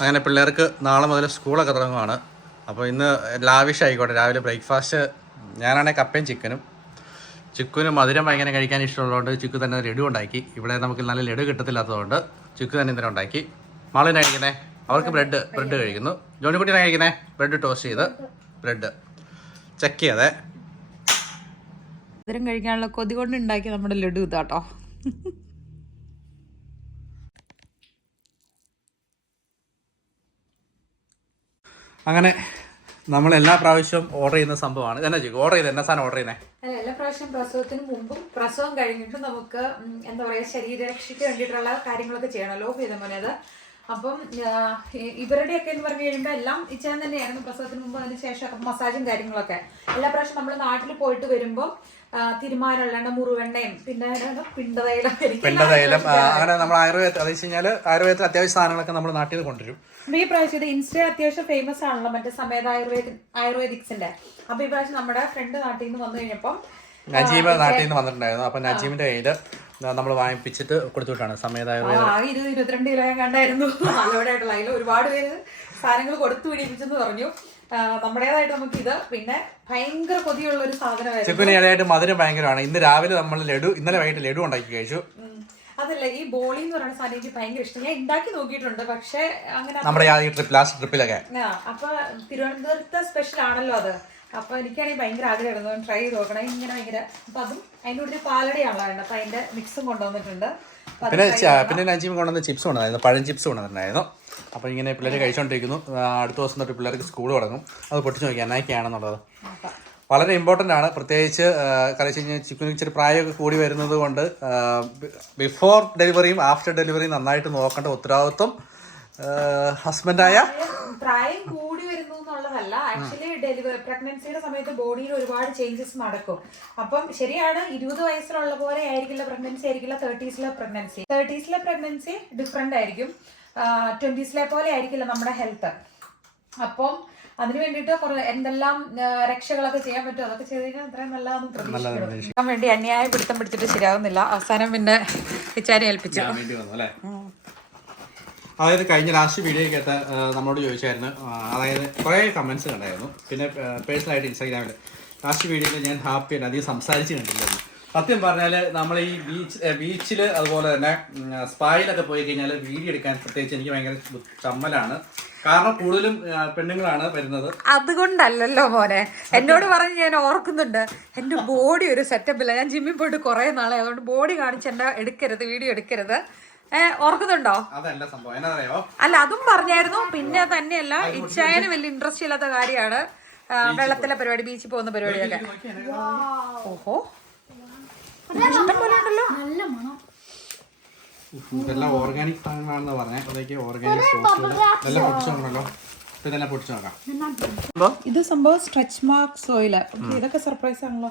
അങ്ങനെ പിള്ളേർക്ക് നാളെ മുതൽ സ്കൂളൊക്കെ തുടങ്ങുവാണ്. അപ്പോൾ ഇന്ന് ലാവിഷ് ആയിക്കോട്ടെ രാവിലെ ബ്രേക്ക്ഫാസ്റ്റ് ഞാനാണെങ്കിൽ കപ്പയും ചിക്കനും. ചിക്കുന് മധുരം ഭയങ്കര കഴിക്കാൻ ഇഷ്ടമുള്ളതുകൊണ്ട് ചിക്കു തന്നെ ലഡു ഉണ്ടാക്കി ഇവിടെ നമുക്ക് നല്ല ലഡു കിട്ടത്തില്ലാത്തതുകൊണ്ട് ചിക്കു തന്നെ ഇന്നലെ ഉണ്ടാക്കി. മാളിനെ കഴിക്കുന്നേ? അവർക്ക് ബ്രെഡ് ബ്രെഡ് കഴിക്കുന്നു. ജോണിക്കുട്ടിനെ കഴിക്കുന്നേ? ബ്രെഡ് ടോസ്റ്റ് ചെയ്ത് ബ്രെഡ്. ചെക്ക് ചെയ്തേ മധുരം കഴിക്കാനുള്ള കൊതി കൊണ്ട് നമ്മുടെ ലഡു ഇതാട്ടോ. അങ്ങനെ നമ്മൾ എല്ലാ പ്രാവശ്യവും ഓർഡർ ചെയ്യുന്ന സംഭവമാണ്. എന്നാ ചോദിക്കും ഓർഡർ ചെയ്ത്? എന്നാ സാധനം ഓർഡർ ചെയ്യുന്നത് അല്ല എല്ലാ പ്രാവശ്യം പ്രസവത്തിന് മുമ്പും പ്രസവം കഴിഞ്ഞിട്ടും നമുക്ക് എന്താ പറയുക ശരീരരക്ഷയ്ക്ക് വേണ്ടിയിട്ടുള്ള കാര്യങ്ങളൊക്കെ ചെയ്യണമല്ലോ ഇതേപോലെ അത്. അപ്പം ഇവരുടെയൊക്കെ എന്ന് പറഞ്ഞു കഴിയുമ്പോൾ എല്ലാം ഇച്ചാൻ തന്നെയായിരുന്നു പ്രസവത്തിന് മുമ്പ് അതിന് ശേഷം മസാജും കാര്യങ്ങളൊക്കെ. എല്ലാ പ്രാവശ്യം നമ്മൾ നാട്ടിൽ പോയിട്ട് വരുമ്പോൾ തിരുമാനുള്ള മുറിവെണ്ണയും പിന്നെ പിണ്ടതൈലം പിണ്ടതൈലം അങ്ങനെ നമ്മൾ ആയുർവേദ അത് വെച്ച് കഴിഞ്ഞാൽ ആയുർവേദത്തിൽ അത്യാവശ്യ സാധനങ്ങളൊക്കെ നമ്മൾ നാട്ടിൽ നിന്ന് കൊണ്ടുവരും. അപ്പൊ ഈ പ്രാവശ്യം ഇത് ഇൻസ്റ്റ അത്യാവശ്യം ഫേമസ് ആണല്ലോ മറ്റേ സമേത ആയുർവേദ ആയുർവേദിക്സിന്റെ. അപ്പൊ ഈ പ്രാവശ്യം നമ്മുടെ ഫ്രണ്ട് നാട്ടിൽ നിന്ന് വന്നു കഴിഞ്ഞപ്പം നജീബ് നാട്ടിൽ നിന്ന് വന്നിട്ടുണ്ടായിരുന്നു. അപ്പൊ നജീബിന്റെ കയ്യിൽ നമ്മൾ വാങ്ങിപ്പിച്ചിട്ട് കൊടുത്തുവിട്ടാണ്. സമേത ആയുർവേദ ഇരുപത്തിരണ്ട് കിലോ കണ്ടായിരുന്നു. നല്ലവരായിട്ടുള്ള അതിൽ ഒരുപാട് പേര് സാധനങ്ങൾ കൊടുത്തു പിടിപ്പിച്ചെന്ന് പറഞ്ഞു. നമ്മുടേതായിട്ട് നമുക്ക് ഇത് പിന്നെ ഭയങ്കര കൊതിയുള്ള ഒരു സാധനമായിരുന്നു. ചിക്കുന് ഇടയായിട്ട് മധുരം ഭയങ്കരമാണ്. ഇന്ന് രാവിലെ നമ്മൾ ലഡു ഇന്നലെ വൈകിട്ട് ലഡു ഉണ്ടാക്കി കഴിച്ചു. അതല്ല ഈ ബോളി എന്ന് പറയുന്ന സാധനം എനിക്ക് ഭയങ്കര ഇഷ്ടം. ഞാൻ ഉണ്ടാക്കി നോക്കിയിട്ടുണ്ട് പക്ഷെ അങ്ങനെ നമ്മുടെ ട്രിപ്പ് ലാസ്റ്റ് ട്രിപ്പിലൊക്കെ അപ്പൊ തിരുവനന്തപുരത്തെ സ്പെഷ്യൽ ആണല്ലോ അത്. അപ്പൊ എനിക്കാണെങ്കിൽ ഭയങ്കര ആഗ്രഹമായിരുന്നു ട്രൈ ചെയ്ത് നോക്കണം. ഇങ്ങനെ ഭയങ്കര അപ്പം അതും അതിന്റെ കൂടെ പാലടയാണല്ലോ വേണ്ടത് അപ്പം അതിന്റെ മിക്സും കൊണ്ടുവന്നിട്ടുണ്ട്. പിന്നെ പിന്നെ നജീബ് കൊണ്ടുവന്ന ചിപ്സ് കൊണ്ടുവന്നായിരുന്നു. പഴം ചിപ്സ് കൊണ്ടുവന്നിട്ടുണ്ടായിരുന്നു. അപ്പോൾ ഇങ്ങനെ പിള്ളേർ കഴിച്ചുകൊണ്ടിരിക്കുന്നു അടുത്ത ദിവസം തൊട്ട് പിള്ളേർക്ക് സ്കൂൾ തുടങ്ങും. അത് പൊട്ടിച്ച് നോക്കി എന്നൊക്കെയാണെന്നുള്ളത് നോക്കാം. വളരെ ഇമ്പോർട്ടന്റ് ആണ്. പ്രത്യേകിച്ച് കാരണം വെച്ച് കഴിഞ്ഞാൽ ചിക്കൻ ഇച്ചിരി പ്രായമൊക്കെ കൂടി വരുന്നത് കൊണ്ട് ബിഫോർ ഡെലിവറിയും ആഫ്റ്റർ ഡെലിവറിയും നന്നായിട്ട് നോക്കേണ്ട ഉത്തരവാദിത്വം ഹസ്ബൻഡായ പ്രായം- കൂടി ആക്ച്വലി ഡെലിവറി പ്രഗ്നൻസിയുടെ സമയത്ത് ബോഡിയിൽ ഒരുപാട് ചേഞ്ചസ് നടക്കും. അപ്പം ശരിയാണ് ഇരുപത് വയസ്സിലുള്ള പോലെ ആയിരിക്കില്ല പ്രഗ്നൻസി ആയിരിക്കില്ല തേർട്ടീസിലെ പ്രഗ്നൻസി തേർട്ടീസിലെ പ്രഗ്നൻസി ഡിഫറെന്റ് ആയിരിക്കും. ട്വന്റീസിലെ പോലെ ആയിരിക്കില്ല നമ്മുടെ ഹെൽത്ത് അപ്പം അതിന് വേണ്ടിട്ട് കുറെ എന്തെല്ലാം രക്ഷകളൊക്കെ ചെയ്യാൻ പറ്റും? അതൊക്കെ ചെയ്ത് കഴിഞ്ഞാൽ അത്രയും നല്ലതാണെന്ന് വേണ്ടി അന്യായ പിടുത്തം പിടിച്ചിട്ട് ശരിയാവുന്നില്ല. അവസാനം പിന്നെ വിചാരം ഏൽപ്പിച്ചു. അല്ലേ? അതായത് കഴിഞ്ഞ ലാസ്റ്റ് വീഡിയോ കേട്ട നമ്മളോട് ചോദിച്ചായിരുന്നു അതായത് കുറേ കമൻസ് കണ്ടായിരുന്നു. പിന്നെ പേഴ്സണലായിട്ട് ഇൻസ്റ്റാഗ്രാമിൽ ലാസ്റ്റ് വീഡിയോയിൽ ഞാൻ ഹാപ്പിയാണ് അധികം സംസാരിച്ച് കണ്ടില്ലായിരുന്നു സത്യം പറഞ്ഞാൽ നമ്മൾ ഈ ബീച്ച് ബീച്ചിൽ അതുപോലെ തന്നെ സ്പായിലൊക്കെ പോയി കഴിഞ്ഞാൽ വീഡിയോ എടുക്കാൻ പ്രത്യേകിച്ച് എനിക്ക് ഭയങ്കര ചമ്മലാണ്. കാരണം കൂടുതലും പെണ്ണുങ്ങളാണ് വരുന്നത്. അതുകൊണ്ടല്ലല്ലോ മോനെ. എന്നോട് പറഞ്ഞ് ഞാൻ ഓർക്കുന്നുണ്ട് എന്റെ ബോഡി ഒരു സെറ്റപ്പില്ല ഞാൻ ജിമ്മിൽ പോയിട്ട് കുറേ നാളെ അതുകൊണ്ട് ബോഡി കാണിച്ച് എന്റെ എടുക്കരുത് വീഡിയോ എടുക്കരുത്. ഓർക്കുന്നുണ്ടോ? അതല്ല സംഭവം. എന്നാണറിയോ അല്ല അതും പറഞ്ഞായിരുന്നു. പിന്നെ തന്നെയല്ല ഇച്ചായന് വലിയ ഇൻട്രസ്റ്റ് ഇല്ലാത്ത കാര്യമാണ്. വെള്ളത്തിലെ പരിപാടി ബീച്ചിൽ പോകുന്ന പരിപാടിയൊക്കെ. ഓഹോ. ഇഷ്ടം പോലെ ഉണ്ടല്ലോ. ഇതെല്ലാം ഓർഗാനിക് സാധനങ്ങളാണെന്ന് പറഞ്ഞേ. അതൊക്കെ ഓർഗാനിക് നല്ല ഇതെല്ലാം പൊട്ടിച്ചു നോക്കണല്ലോ. ഇപ്പൊ പൊട്ടിച്ചു നോക്കാം. ഇത് സംഭവം സ്ട്രെച്ച് മാർക്ക് സോയിൽ ഇതൊക്കെ സർപ്രൈസ് ആണല്ലോ.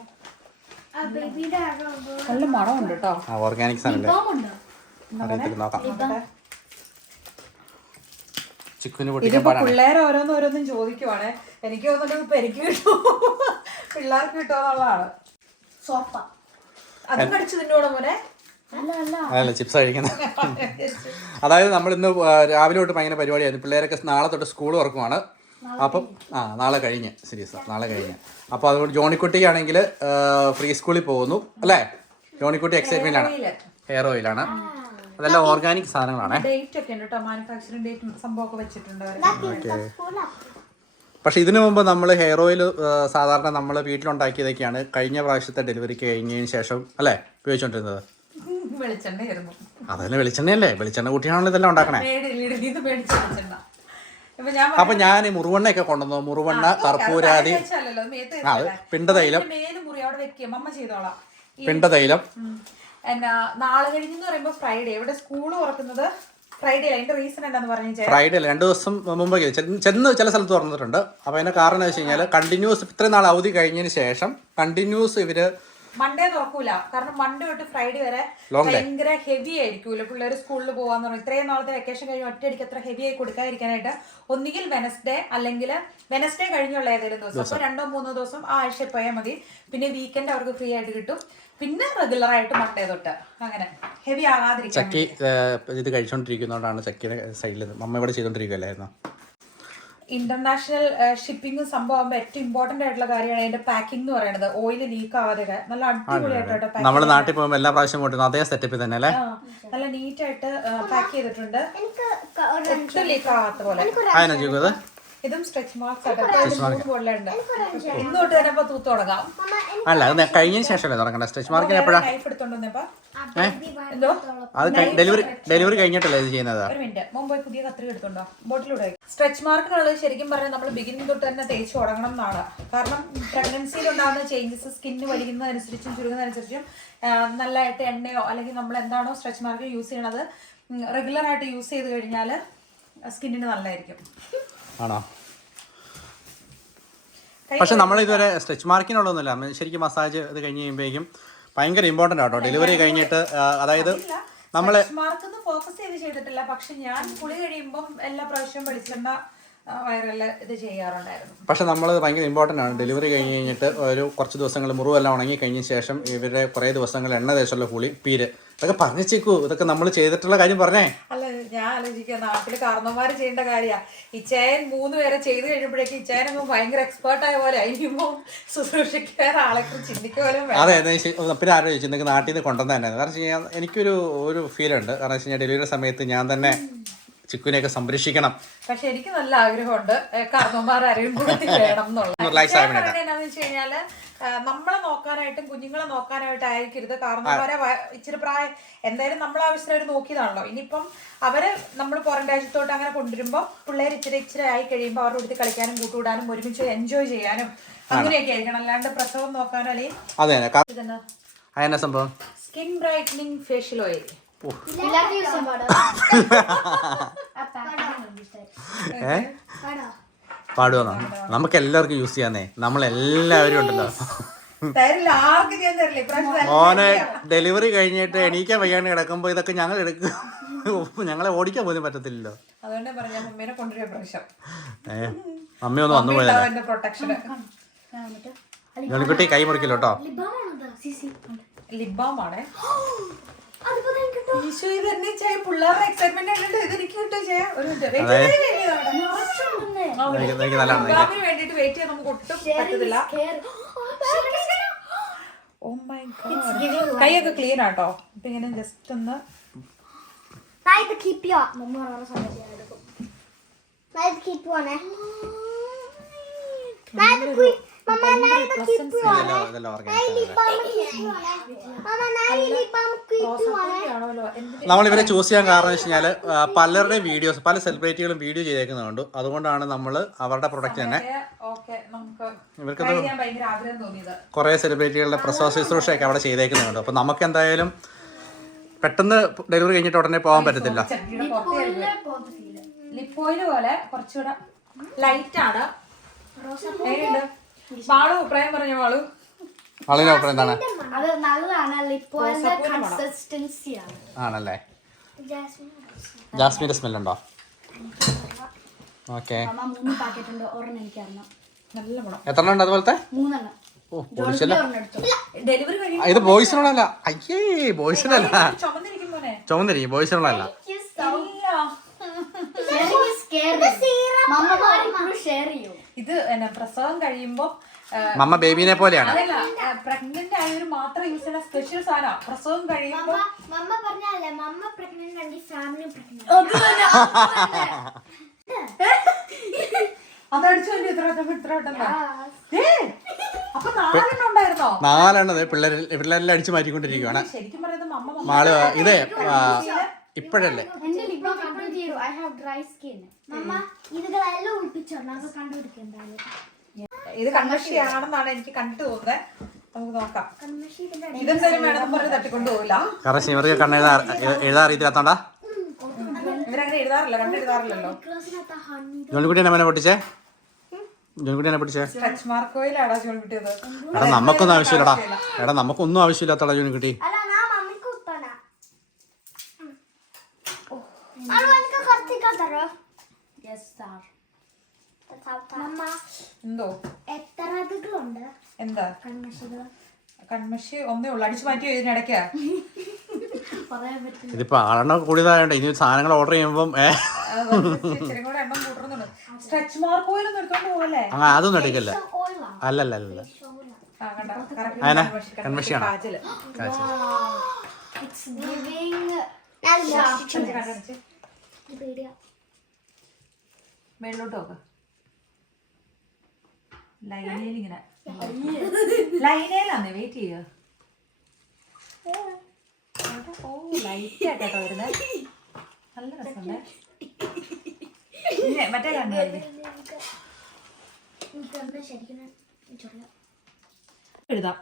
നല്ല മണമുണ്ട് കേട്ടോ. ആ ഓർഗാനിക് സാധനം അറിയത്തില്ല. നോക്കാം. ചിക്കുന് പൊട്ടിക്കാൻ പാടാണ്. പിള്ളേർ ഓരോന്ന് ഓരോന്നും ചോദിക്കുവാണ്. എനിക്ക് തോന്നുന്നുണ്ട് ഇപ്പൊ എനിക്ക് കിട്ടും പിള്ളേർക്ക് കിട്ടുമെന്നുള്ളതാണ് സോപ്പ അത് കടിച്ചു തിന്നോടെ മോനെ? അല്ല ചിപ്സ് കഴിക്കുന്നത് അതായത് നമ്മൾ ഇന്ന് രാവിലെ തൊട്ട് ഭയങ്കര പരിപാടിയായിരുന്നു. പിള്ളേരൊക്കെ നാളെ തൊട്ട് സ്കൂൾ തുറക്കുവാണ്. അപ്പം ആ നാളെ കഴിഞ്ഞ്. സീരിയസ് നാളെ കഴിഞ്ഞ്. അപ്പോൾ അതുകൊണ്ട് ജോണിക്കുട്ടിക്കാണെങ്കിൽ ഫ്രീ സ്കൂളിൽ പോകുന്നു. അല്ലേ? ജോണിക്കുട്ടി എക്സൈറ്റ്മെന്റ് ആണ്. ഹെയർ ഓയിലാണ് അതെല്ലാം ഓർഗാനിക് സാധനങ്ങളാണ്. ഡേറ്റ് ഒക്കെ ഉണ്ട് കേട്ടോ. മാനുഫാക്ചറിംഗ് ഡേറ്റ് സംഭവമൊക്കെ വെച്ചിട്ടുണ്ട് അവർ. പക്ഷെ ഇതിനു മുമ്പ് നമ്മൾ ഹെയർ ഓയിൽ സാധാരണ നമ്മൾ വീട്ടിലുണ്ടാക്കിയതൊക്കെയാണ് കഴിഞ്ഞ പ്രാവശ്യത്തെ ഡെലിവറി കഴിഞ്ഞതിന് ശേഷം അല്ലേ ഉപയോഗിച്ചുകൊണ്ടിരുന്നത് വെളിച്ചെണ്ണയായിരുന്നു അതന്നെ വെളിച്ചെണ്ണയല്ലേ? വെളിച്ചെണ്ണ കൂട്ടിയാണല്ലോ ഇതെല്ലാം ഉണ്ടാക്കണേ. അപ്പൊ ഞാൻ ഈ മുറുവെണ്ണയൊക്കെ കൊണ്ടുവന്നു. മുറുവെണ്ണ കർപ്പൂരാതി. അത് പിണ്ടതൈലം. പിണ്ടതൈലം. എന്നാ നാളെ കഴിഞ്ഞെന്ന് പറയുമ്പോൾ ഫ്രൈഡേ ഇവിടെ സ്കൂൾ തുറക്കുന്നത് ഫ്രൈഡേ അതിന്റെ റീസൺ എന്താന്ന് പറഞ്ഞു ഫ്രൈഡേ അല്ല. രണ്ട് ദിവസം മുമ്പ് ചെന്ന് ചില സ്ഥലത്ത് തുറന്നിട്ടുണ്ട്. അപ്പോൾ അതിന്റെ കാരണം എന്ന് വെച്ച് കഴിഞ്ഞാൽ കണ്ടിന്യൂസ് ഇത്രയും നാൾ അവധി കഴിഞ്ഞതിന് ശേഷം കണ്ടിന്യൂസ് ഇവർ മൺഡേ തുറക്കൂല. കാരണം മൺഡേ തൊട്ട് ഫ്രൈഡേ വരെ. ഭയങ്കര ഹെവി ആയിരിക്കൂല. പിള്ളേർ സ്കൂളിൽ പോകാന്ന് പറഞ്ഞു. ഇത്രയും നാളത്തെ വെക്കേഷൻ കഴിഞ്ഞ് ഒറ്റയടിക്ക് അത്ര ഹെവി ആയി കൊടുക്കാതിരിക്കാനായിട്ട് ഒന്നുകിൽ വെനസ്ഡേ അല്ലെങ്കിൽ വെനസ്ഡേ കഴിഞ്ഞുള്ള ഏതെങ്കിലും ദിവസം. അപ്പൊ രണ്ടോ മൂന്നോ ദിവസം ആ ആഴ്ച പോയാൽ മതി. പിന്നെ വീക്കെൻഡ് അവർക്ക് ഫ്രീ ആയിട്ട് കിട്ടും. പിന്നെ റെഗുലർ ആയിട്ട് മൺഡേ തൊട്ട്. അങ്ങനെ. ഹെവി ആകാതിരിക്കും ചക്കി ഇത് കഴിച്ചോണ്ടിരിക്കുന്നോണ്ടാണ് ചക്കിയുടെ സൈഡിൽ അമ്മ ഇവിടെ ചെയ്തോണ്ടിരിക്കുകയല്ലായിരുന്നു ഇന്റർനാഷണൽ ഷിപ്പിംഗ് സംഭവം ഏറ്റവും ഇമ്പോർട്ടന്റ് ആയിട്ടുള്ള കാര്യമാണ് അതിന്റെ പാക്കിംഗ് എന്ന് പറയുന്നത്. ഓയിൽ ലീക്ക് ആവാതെ നല്ല അടിപൊളിയായിട്ട് നമ്മൾ നാട്ടിൽ പോകുമ്പോൾ എല്ലാ പ്രാവശ്യം കൊണ്ടുവരുന്നു അതേ സെറ്റപ്പിൽ തന്നെ അല്ലേ? നല്ല നീറ്റ് ആയിട്ട് പാക്ക് ചെയ്തിട്ടുണ്ട്. ഒട്ടും ലീക്ക് ആവാത്ത പോലെ. ഇതും സ്ട്രെച്ച് മാർക്സ് ഇന്നോട്ട് തന്നെ തൂത്ത് തുടങ്ങാം. അല്ല കഴിഞ്ഞ ശേഷം തുടങ്ങണ്ട? സ്റ്റിച്ച് മാർക്കിന് എപ്പോഴാ? നൈഫ് എടുത്തോണ്ട് വന്നപ്പോ എന്തോ? അത് ഡെലിവറി ഡെലിവറി കഴിഞ്ഞിട്ടല്ലേ ഇത് ചെയ്യുന്നത്? ഒരു മിനിറ്റ്. മുമ്പ് പുതിയ കത്രിക എടുത്തോണ്ടോ? ബോട്ടിലൂടെ സ്ട്രെച്ച് മാർക്കിനുള്ളത് ശരിക്കും പറഞ്ഞാൽ നമ്മൾ ബിഗിനിങ് തൊട്ട് തന്നെ തേച്ച് തുടങ്ങണം എന്നാണ്. കാരണം പ്രഗ്നൻസിയിൽ ഉണ്ടാകുന്ന ചേഞ്ചസ് സ്കിന്ന് വലിക്കുന്നതനുസരിച്ചും ചുരുങ്ങുന്നതനുസരിച്ചും നല്ലതായിട്ട് എണ്ണയോ അല്ലെങ്കിൽ നമ്മൾ എന്താണോ സ്ട്രെച്ച് മാർക്ക് യൂസ് ചെയ്യണത് റെഗുലർ ആയിട്ട് യൂസ് ചെയ്ത് കഴിഞ്ഞാൽ സ്കിന്നിന് നല്ലതായിരിക്കും. ആണോ? പക്ഷെ നമ്മൾ ഇതുവരെ സ്ട്രെച്ച് മാർക്കിനുള്ളതൊന്നുമില്ല ശരിക്കും മസാജ് ഇത് കഴിഞ്ഞ് കഴിയുമ്പോഴേക്കും ഭയങ്കര ഇമ്പോർട്ടന്റ് ആട്ടോ. ഡെലിവറി കഴിഞ്ഞിട്ട് അതായത് നമ്മൾ മാർക്കൊന്നും ഫോക്കസ് ചെയ്ത് ചെയ്തിട്ടില്ല. പക്ഷെ ഞാൻ കുളി കഴിയുമ്പോൾ എല്ലാ പ്രാവശ്യവും വെളിച്ചെണ്ണ പക്ഷെ നമ്മൾ ഭയങ്കര ഇമ്പോർട്ടന്റ് ആണ്. ഡെലിവറി കഴിഞ്ഞ് കഴിഞ്ഞിട്ട് ഒരു കുറച്ച് ദിവസങ്ങൾ മുറിവെല്ലാം ഉണങ്ങി കഴിഞ്ഞ ശേഷം ഇവരുടെ കുറേ ദിവസങ്ങൾ എണ്ണ തേച്ചുള്ള കുളി പീര്. ഇതൊക്കെ പറഞ്ഞേക്കൂ ഇതൊക്കെ നമ്മൾ ചെയ്തിട്ടുള്ള കാര്യം പറഞ്ഞേ. അല്ല ഞാൻ ആലോചിക്കുക നാട്ടിൽ കാരണവന്മാര് ചെയ്യേണ്ട കാര്യാ. ഇച്ചായൻ മൂന്ന് പേരെ ചെയ്ത് കഴിയുമ്പോഴേക്കും ഈ അങ്ങ് ഭയങ്കര എക്സ്പേർട്ട് ആയ പോലെ ഇനിയിപ്പോ ശുശ്രൂഷിക്കാൻ ആളെ കുറിച്ച് ചിന്തിക്കുക പോലും അതെ പിന്നെ ആരോ ചോദിച്ചു നിങ്ങൾക്ക് നാട്ടിൽ നിന്ന് കൊണ്ടുവന്ന തന്നെ കാരണം വെച്ച് കഴിഞ്ഞാൽ എനിക്കൊരു ഒരു ഫീൽ ഉണ്ട്. കാരണം വെച്ച് കഴിഞ്ഞാൽ ഡെലിവറി സമയത്ത് ഞാൻ തന്നെ ചിക്കുനെയൊക്കെ സംരക്ഷിക്കണം. പക്ഷെ എനിക്ക് നല്ല ആഗ്രഹമുണ്ട് കാരണവന്മാർ കൂടി വേണം എന്നുള്ള നമ്മളെ നോക്കാനായിട്ടും കുഞ്ഞുങ്ങളെ നോക്കാനായിട്ട് ആയിരിക്കരുത് കാരണം അവരെ ഇച്ചിരി പ്രായം എന്തായാലും നമ്മൾ ആവശ്യത്തിന് അവർ നോക്കിയതാണല്ലോ. ഇനിയിപ്പം അവർ നമ്മൾ പുറം രാജ്യത്തോട്ട് അങ്ങനെ കൊണ്ടുവരുമ്പോൾ പിള്ളേർ ഇച്ചിരി ഇച്ചിരി ആയി കഴിയുമ്പോൾ അവരുടെ അടുത്ത് കളിക്കാനും കൂട്ടുകൂടാനും ഒരുമിച്ച് എൻജോയ് ചെയ്യാനും അങ്ങനെയൊക്കെ ആയിരിക്കണം. അല്ലാണ്ട് പ്രസവം നോക്കാനോ അല്ലെങ്കിൽ അതെന്നാ സംഭവം? സ്കിൻ ബ്രൈറ്റനിങ് ഫേഷ്യൽ ഓയിൽ ഏ? പാടാ പാടുവന്നോ? നമുക്ക് എല്ലാവർക്കും യൂസ് ചെയ്യാന്നേ. നമ്മളെല്ലാവരും ഉണ്ടല്ലോ. മോനെ ഡെലിവറി കഴിഞ്ഞിട്ട് എണീക്കാൻ വയ്യാണ്ട് കിടക്കുമ്പോൾ ഇതൊക്കെ ഞങ്ങൾ എടുക്കും. ഞങ്ങളെ ഓടിക്കാൻ പോലും പറ്റത്തില്ലല്ലോ. ഏ അമ്മയൊന്ന് വന്നു പോയതല്ലേ? എന്റെ പ്രൊട്ടക്ഷന് ജോണിക്കുട്ടി കൈ മുറിക്കല്ലോ കേട്ടോ ലിബാം ആണ് ഈശോ ഇത് എന്നെ ചെയ്യാൻ പിള്ളേരുടെ എക്സൈറ്റ്മെന്റ് കണ്ടിട്ട് ഇത് എനിക്ക് കിട്ടും ചെയ്യാൻ ഒരു ലിബാമിന് വേണ്ടിട്ട് വെയിറ്റ് ചെയ്യാൻ നമുക്ക് ഒട്ടും പറ്റത്തില്ല. ഓ മൈ ഗോഡ് കൈയൊക്കെ ക്ലീൻ ആട്ടോ. ഇപ്പൊ ഇങ്ങനെ ജസ്റ്റ് ഒന്ന്. ഇത് കീപ്പ് ചെയ്യാം മമ്മ പറഞ്ഞ സമയത്ത് ഞാൻ എടുക്കും. ഇത് കീപ്പ് പോവാണേ ഇത് നമ്മൾ ഇവരെ ചൂസ് ചെയ്യാൻ കാരണം വെച്ച് കഴിഞ്ഞാൽ പലരുടെ വീഡിയോസ് പല സെലിബ്രിറ്റികളും വീഡിയോ ചെയ്തേക്കുന്നുണ്ട് അതുകൊണ്ടാണ് നമ്മൾ അവരുടെ പ്രൊഡക്റ്റ് തന്നെ ഓക്കെ നമുക്ക് ഇവർക്ക് കുറെ സെലിബ്രിറ്റികളുടെ പ്രസവ ശുശ്രൂഷയൊക്കെ അവിടെ ചെയ്തേക്കുന്നുണ്ട് അപ്പോൾ നമുക്ക് എന്തായാലും പെട്ടെന്ന് ഡെലിവറി കഴിഞ്ഞിട്ട് ഉടനെ പോകാൻ പറ്റത്തില്ല. പോലെ കുറച്ചുകൂടെ ലൈറ്റ് ആണ്. മാളു അഭിപ്രായം പറഞ്ഞു അഭിപ്രായം എന്താണ്? അത് നല്ലതാണ് കൺസിസ്റ്റൻസിയാണ് ആണല്ലേ? ജാസ്മിൻ ജാസ്മിന്റെ സ്മെല്ലുണ്ടോ? ഓക്കെ. അമ്മ മൂന്ന് പാക്കറ്റ് ഉണ്ട് ഒരെണ്ണം എനിക്കറിയാം നല്ല ഗുണം എത്ര ഉണ്ട് അതുപോലത്തെ? മൂന്നെണ്ണം. ഓ ബോയ്സില ഒരെണ്ണം എടുത്തു. ഡെലിവറി കഴിഞ്ഞ് ഇത് അയ്യേ ബോയ്സിനല്ല. ചുമന്നിരിക്കും പോലെ ബോയ്സിനുള്ളതല്ല മമ്മമാരെപ്പോഴും ഷെയർ ചെയ്യും ഇത് എന്നാ പ്രസവം കഴിയുമ്പോ ആ, മമ്മ ബേബിനെ പോലെയാണ്. അതല്ല പ്രഗ്നന്റ് ആയവർ മാത്രം യൂസ് ചെയ്യുന്ന സ്പെഷ്യൽ സാധനം. പ്രസവം കഴിയുമ്പോ മമ്മ പറഞ്ഞല്ലേ മമ്മ പ്രഗ്നന്റ് ആണെങ്കിൽ ഫാമിലി അതടിച്ചു ഇത്ര ഇത്ര വട്ടം. അപ്പൊ നാലെണ്ണം ഉണ്ടായിരുന്നോ? നാലെണ്ണത് പിള്ളേരെ പിള്ളേരെല്ലാം അടിച്ചു മാറ്റിക്കൊണ്ടിരിക്കുകയാണ് ശരിക്കും പറയുന്നത് മമ്മ മാൾ ഇതേ ഇപ്പോഴല്ലേ? ഇത് കൺമഷി ആണെന്നാണ് എനിക്ക് കണ്ടിട്ട് തോന്നുന്നത് നമുക്ക് നോക്കാം. ഇതെന്തായാലും വേണം പറഞ്ഞ് തട്ടിക്കൊണ്ടു പോകില്ല കാരണം എഴുതാ അറിയത്തില്ലാത്തോണ്ടാ? ഇവരങ്ങനെ എഴുതാറില്ല കണ്ണെഴുതാറില്ലല്ലോ ഹണി എന്നെ പൊട്ടിച്ചേ? ചൂണ്ടിട്ടത് എടാ നമുക്കൊന്നും ആവശ്യമില്ലടാ. എടാ നമുക്കൊന്നും ആവശ്യമില്ലാത്തടാ ജോൺകുട്ടി അല്ല ഞാൻ മമ്മിക്ക് കുത്തണ കുറച്ചിക്കാൻ തരോ മമ്മ എന്തോ? എത്ര അധികം ഉണ്ട് എന്താ? കൺമഷികൾ കൺമഷി ഒന്നേ ഉള്ളു അടിച്ചു മാറ്റി ഇതിനിടയ്ക്കാ ഇതിപ്പോ ആളെണ്ണം കൂടിയതായോണ്ട് ഇനി സാധനങ്ങൾ ഓർഡർ ചെയ്യുമ്പം ആ അതൊന്നും എടുക്കില്ല. ഓയിലാ അല്ലല്ല അല്ലല്ല കാച്ചിൽ. കൺമഷി, കൺമഷിയാണോ? കാജൽ. ഇറ്റ്സ് ഗിവിംഗ് കണ്ടിച്ച്, കണ്ടിച്ച്. പേടിയാ. മേളിലോട്ട് നോക്ക്. ലൈനയിൽ ഇങ്ങനെ ലൈനയിലാന്നേ വെയിറ്റ് ചെയ്യുക ഓ ലൈറ്റ് വരുന്നത് നല്ല രസമുണ്ട്. മറ്റേ എഴുതാം.